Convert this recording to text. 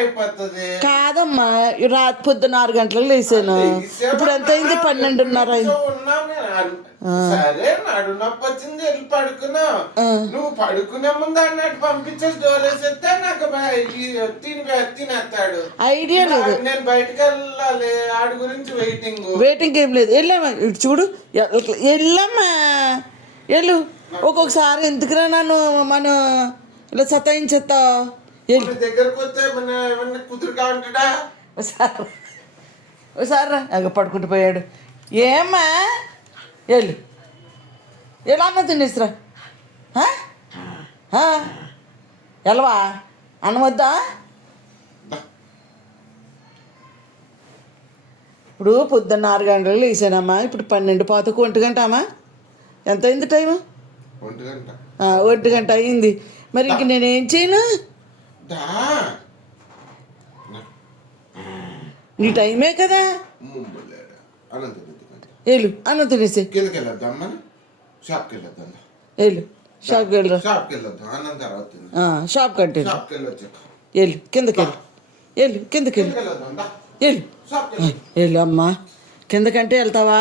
అయిపోతుంది. కాదమ్మా రాత్రి పొద్దున్న 6 గంటలకు లేసాను. ఇప్పుడు ఎంత అయింది? 12:30 అయింది. సరే నడు నొప్పి వచ్చింది వెళ్ళి పడుకున్నా. నువ్వు పడుకునే ముందు అన్నట్టు పంపించేసి డోరేసేస్తే నాకు తినేస్తాడు. ఐడియా లేదు. నేను బయటకు వెళ్ళాలి, ఆడి గురించి వెయిటింగ్ ఏం లేదు. వెళ్ళామా ఇటు చూడు, వెళ్ళమ్మా వెళ్ళు. ఒక్కొక్కసారి ఎందుకురా నన్ను మనం ఇలా సతాయించేస్తా. దగ్గరకు వస్తే ఏమన్నా కుదురుగా ఉంటాడా? ఒకసారి రా. పడుకుంటూ పోయాడు. ఏమ్మా వెళ్ళు, ఎలా అన్న తినేసిరా. ఎలవా అన్నం వద్దా? ఇప్పుడు పొద్దున్న 6 గంటలకు లేసానమ్మా. ఇప్పుడు 12:15 1 గంట అమ్మా. ఎంత అయింది టైము? 1 గంట అయింది. మరి ఇంక నేనేం చేయను? నీ టైమే కదా. వెళ్ళు అన్నం తినేసి వెళ్ళు. షాప్కి వెళ్ళరా. షాప్ కంటే వెళ్ళు, కిందకి వెళ్ళు, వెళ్ళు కిందకి వెళ్ళు, వెళ్ళు వెళ్ళు అమ్మా. కిందకంటే వెళ్తావా?